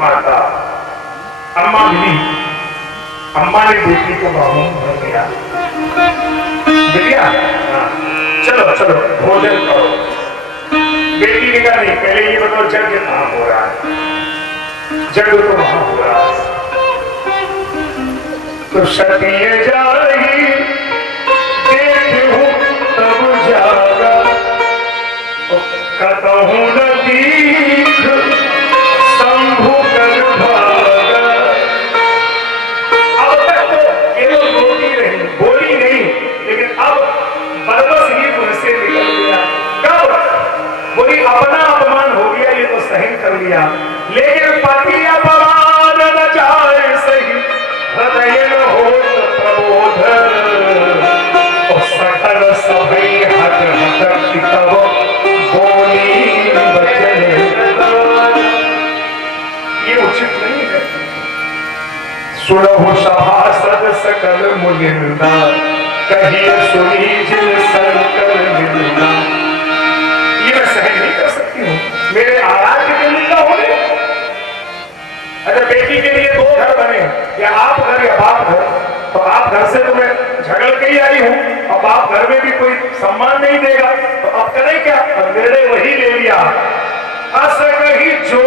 माता अम्मा मिली। अम्मा ने बेटी को बाहों में भर लिया। बिटिया चलो चलो भोजन करो। बेटी ने कहा नहीं, पहले ये बताओ जग कहाँ हो रहा है? जग तो वहां हो रहा है। तो सतिये जागी देखूं तब जागा, कतहूं न दीख शंभु कर भागा। अब तक तो केवल रोती रही, बोली नहीं, लेकिन अब बरबस ही मुझसे निकल गया। कब बोली अपना अपमान हो गया, ये तो सहन कर लिया, लेकिन पति अपमान न जाए सही, हृदय न हो प्रबोध। और सकल सभई हट हट तब बोली बचन। ये उचित नहीं है। सुनहु सभासद सकल मुनिंदा, कहिए सुनी जिन संकर निंदा। ये मैं सहन नहीं कर सकती हूँ, मेरे आराध्य के निंदा होने। अगर बेटी के लिए दो घर बने, या आप घर या बाप घर, तो आप घर से तो मैं झगड़ के ही आई हूँ, अब आप घर में भी कोई सम्मान नहीं देगा, तो अब करें क्या? अब निर्णय वही ले लिया। अस कही जो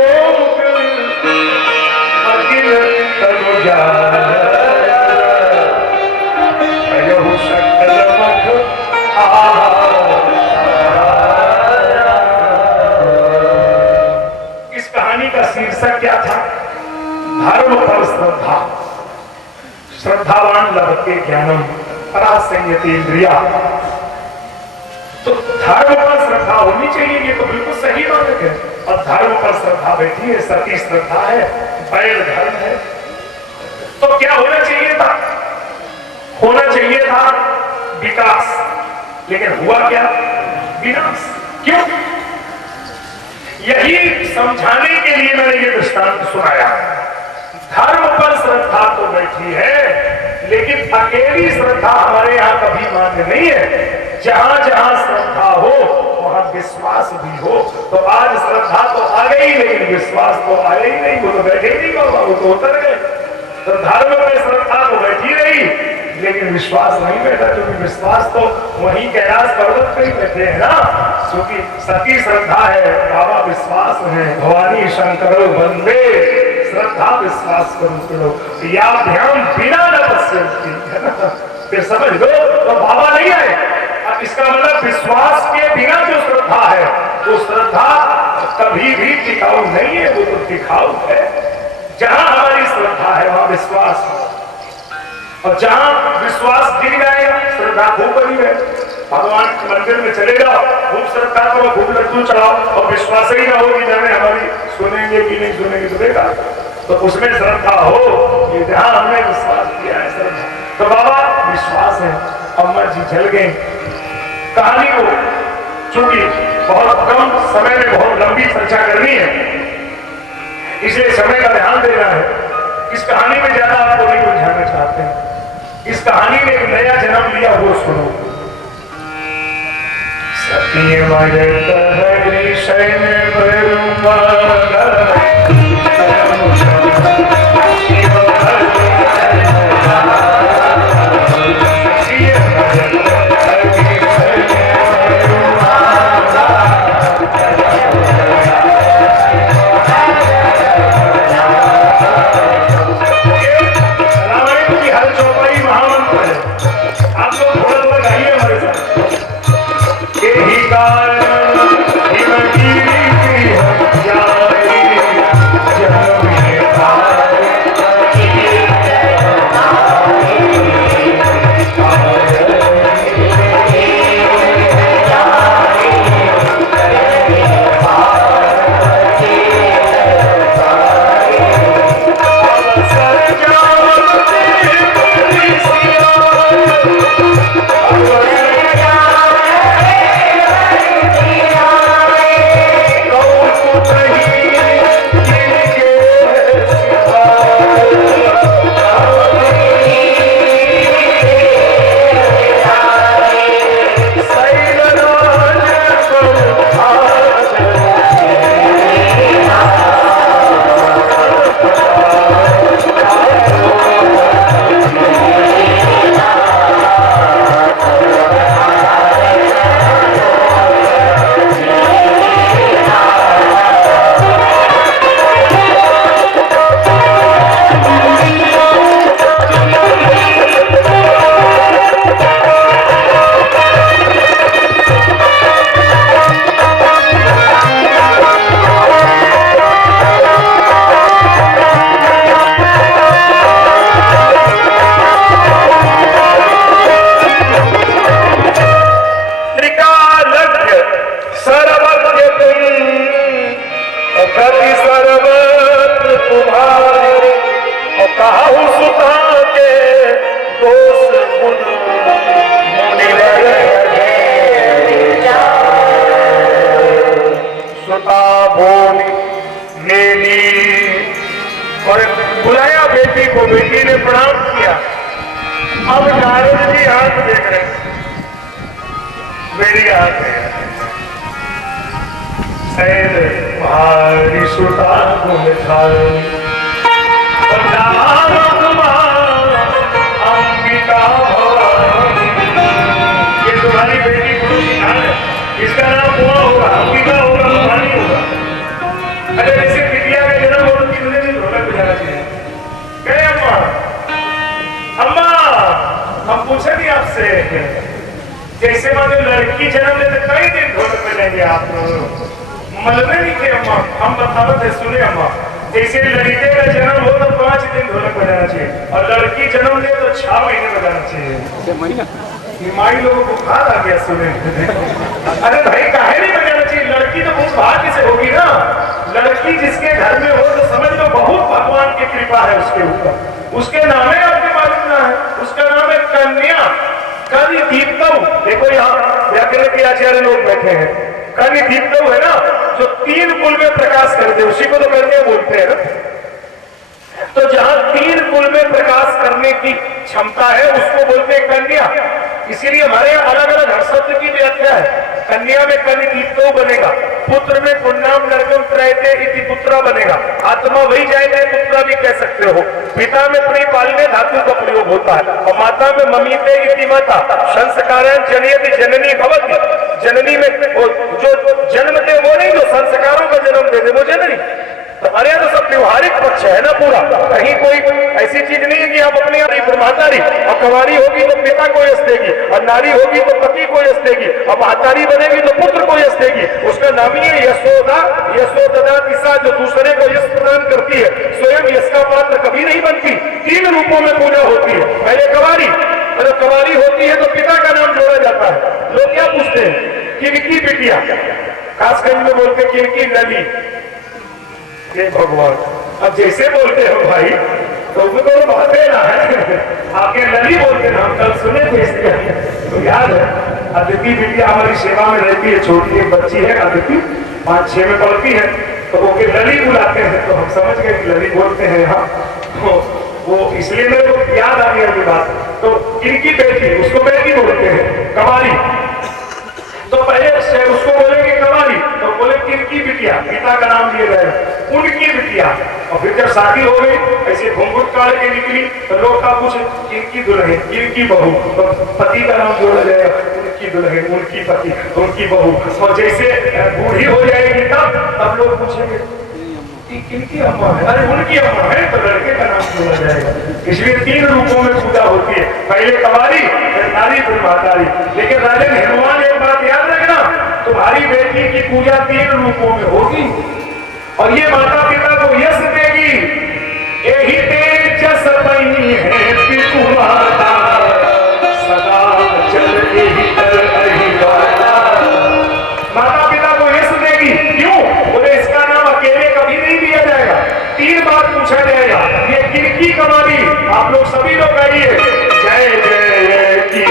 अखिल तनुजा, अयहु सकल मख इस कहानी का शीर्षक क्या था? धर्म पर श्रद्धा। श्रद्धावान लभते ज्ञानम परासंयते इंद्रिया। तो धर्म पर श्रद्धा होनी चाहिए, ये तो बिल्कुल सही बात है। और धर्म पर श्रद्धा बैठी है, सती श्रद्धा है, बैल धर्म है। तो क्या होना चाहिए था? होना चाहिए था विकास, लेकिन हुआ क्या? विनाश। क्यों? यही समझाने के लिए मैंने ये दृष्टांत सुनाया। धर्म पर श्रद्धा तो बैठी है, लेकिन अकेली श्रद्धा हमारे यहाँ कभी मान्य नहीं है। जहां जहां श्रद्धा हो वहां विश्वास भी हो। तो आज श्रद्धा तो आ गई, लेकिन विश्वास तो आया ही नहीं। वो तो बैठे ही नहीं, बाबा वो तो उतर गए। तो धर्म में श्रद्धा तो बैठी रही, लेकिन विश्वास नहीं बैठा, क्योंकि विश्वास तो वहीं कैलाश पर्वत पे ही बैठे हैं ना। क्योंकि सती श्रद्धा है, बाबा विश्वास है, भवानी शंकर वंदे, श्रद्धा विश्वास करो या ध्यान बिना न पश्यन्ति। फिर समझ लो तो बाबा नहीं आए। अब इसका मतलब विश्वास के बिना जो श्रद्धा है, वो श्रद्धा कभी भी टिकाऊ नहीं है, वो तो टिकाऊ है। जहां हमारी श्रद्धा है वहां विश्वास है, और जहां विश्वास गिर जाएगा श्रद्धा खूब बनी है। भगवान के मंदिर में चले जाओ, खूब श्रद्धा करो, खूब लड्डू चढ़ाओ, और विश्वास ही ना होगी जाने हमारी सुनेंगे कि नहीं सुनेंगे तो देगा। तो उसमें श्रद्धा हो, ये जहां हमने विश्वास किया है श्रद्धा। तो बाबा विश्वास है। अम्मा जी चल गए। कहानी को चूंकि बहुत कम समय में बहुत लंबी चर्चा करनी है, इसलिए समय का ध्यान देना है। इस कहानी में ज्यादा आपको नहीं उलझाना चाहते हैं। इस कहानी ने एक नया जन्म लिया, वो सुनो। सत्य मजत हरि शयन और बुलाया बेटी को, बेटी ने प्रणाम किया। अब नारद जी हाथ देख रहे, मेरी हाथ है सैद भारी सुता गुण थारी अंबिका भवानी। ये तुम्हारी बेटी को इसका नाम बुआ होगा, अंबिका होगा, भवानी होगा। अरे जैसे बिटिया का जन्म हो तो कितने दिन ढोलक बजाना चाहिए? कहे अम्मा, अम्मा हम पूछे नहीं आपसे, जैसे मानो लड़की जन्म ले तो कई दिन ढोलक बजाएंगे आप? मलने नहीं थे अम्मा, हम बतावत है, सुने अम्मा। जैसे लड़के का जन्म हो तो 5 दिन ढोलक बजाना चाहिए, और लड़की जन्म ले तो 6 महीने बजाना चाहिए। माई लोगों को बुखार आ गया सुने। अरे भाई काहे नहीं बजाना चाहिए? लड़की तो बहुत भाग्य से होगी ना। लड़की जिसके घर में हो तो समझ लो बहुत भगवान की कृपा है उसके ऊपर। उसके नाम है, आपके मालूम ना है, उसका नाम है कन्या। कन्या दीप्तम। देखो यहाँ व्याकरण के आचार्य लोग बैठे हैं। कन्या दीप्तम है ना, जो 3 कुल में प्रकाश करते, उसी को तो कन्या बोलते हैं ना। तो जहां 3 कुल में प्रकाश करने की क्षमता है उसको बोलते हैं कन्या। इसीलिए हमारे यहाँ अलग अलग हर शब्द की व्याख्या है। कन्या में कन्या बनेगा, पुत्र में पुण्यम नरकम त्रयते इति पुत्रा बनेगा, आत्मा वही जाएगा, पुत्रा भी कह सकते हो। पिता में परिपालने धातु का प्रयोग होता है, और माता में ममीते इति माता, संस्कारण जनयति जननी भवति। जननी में जो जन्म दे वो नहीं, जो संस्कारों का जन्म दे वो जननी। हमारे यहाँ तो सब व्यवहारिक पक्ष है ना पूरा। कहीं कोई ऐसी चीज नहीं है कि आप अपने ब्रह्मचारी, और कुंवारी होगी तो पिता को यश देगी, और नारी होगी तो पति को यश देगी, और महतारी बनेगी तो पुत्र को यश देगी। उसका नाम ही है यशोदा। यशोदा दिशा जो दूसरे को यश प्रदान करती है, स्वयं यश का पात्र कभी नहीं बनती। 3 रूपों में पूजा होती है। पहले कुंवारी, जब कुंवारी होती है तो पिता का नाम जोड़ा जाता है। लोग क्या पूछते हैं? किनकी बिटिया, खासगंज में बोलते किनकी नली। हे भगवान, अब जैसे बोलते हो भाई तो उसमें तो बातें ना है, आपके नली बोलते ना, हम कल सुने थे इसके। तो याद है अदिति बिटिया हमारी सेवा में रहती है, छोटी एक बच्ची है अदिति, 5-6 में पढ़ती है, तो वो के लली बुलाते हैं, तो हम समझ गए कि लली बोलते हैं यहाँ। तो वो इसलिए मेरे को याद आ गया ये बात। तो किनकी बेटी, उसको बेटी बोलते हैं। कुंवारी तो पहले उसको बोलेंगे कुंवारी, तो बोले किनकी बिटिया, पिता का नाम लिए गए, उनकी बिटिया। और फिर जब शादी हो गई, ऐसे घूंघट काढ़ के निकली, तो लोग का कुछ किनकी दुल्हन, किनकी बहू, तो पति का नाम जोड़ा जाएगा, उनकी दुल्हन, उनकी पति, उनकी बहू। और जैसे बूढ़ी हो जाएगी तब लोग पूछेंगे किनकी अम्मा है, अरे उनकी अम्मा है, तो लड़के का नाम जोड़ा जाएगा। इसलिए 3 रूपों में पूजा होती है, पहले कुंवारी, फिर नारी, फिर महतारी। लेकिन राजन हनुमान एक बात याद रखना, तुम्हारी बेटी की पूजा 3 रूपों में होगी, और ये माता पिता को यश देगी। यही तेजस बनी है पितु माता, सदा चल यही कर माता पिता को यश देगी। क्यों बोले? इसका नाम अकेले कभी नहीं दिया जाएगा, 3 बार पूछा जाएगा। ये किनकी कुंवारी, आप लोग सभी लोग गाइए, जय जय की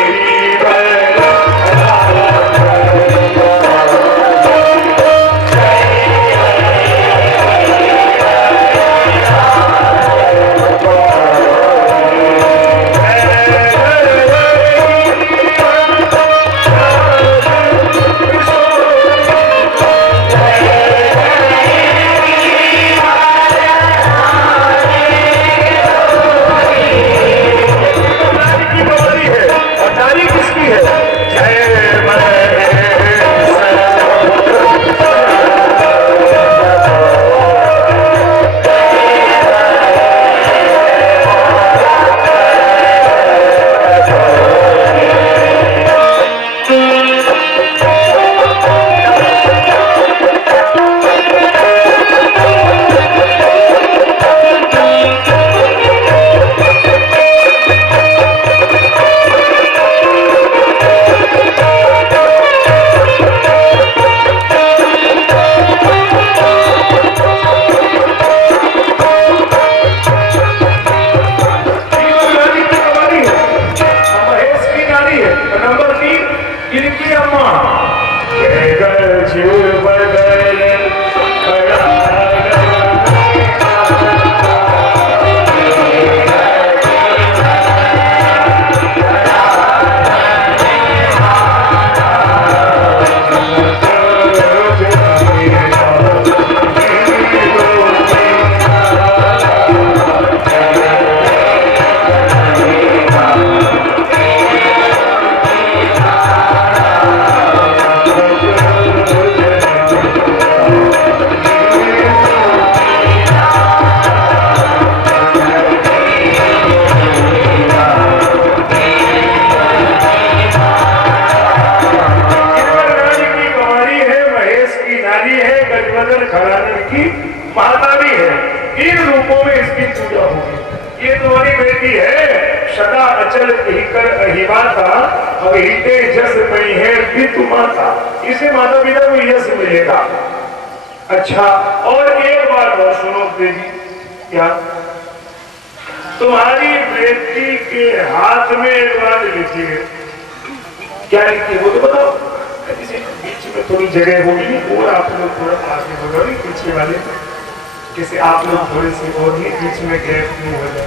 है, इन रूपों में इसकी पूजा होगी। ये तुम्हारी बेटी है, सदा अचल कर अहिमाता, अहिते जस पई है पितु माता। इसे माता पिता को यश मिलेगा। अच्छा, और एक बात और सुनो देवी, क्या तुम्हारी बेटी के हाथ में एक बात लिखी है? क्या लिखी है वो तो बताओ। बीच में थोड़ी जगह होगी और आप लोग थोड़ा आगे हो जाओ, पीछे वाले जैसे आप लोग थोड़े से और नहीं, बीच में गैप नहीं हो जाए,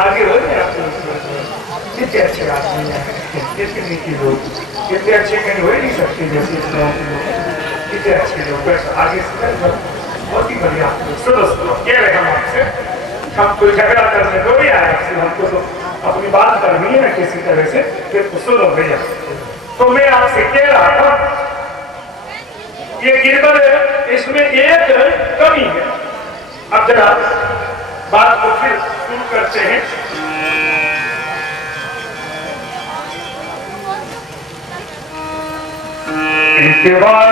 आगे हो जाए आप लोग। कितने अच्छे आदमी हैं, कितने की लोग, कितने अच्छे कहीं हो नहीं सकते जैसे इस गाँव के लोग, कितने अच्छे लोग। बस आगे से बहुत ही बढ़िया। सुनो सुनो, कह रहे हम आपसे, हम कोई झगड़ा करने को नहीं आए आपसे, हमको तो अपनी बात करनी है किसी तरह से। फिर सुनो भैया, तो मैं आपसे कह रहा था, ये गिरबर इसमें एक कमी है। अब जरा बात को फिर शुरू करते हैं। इनके बाद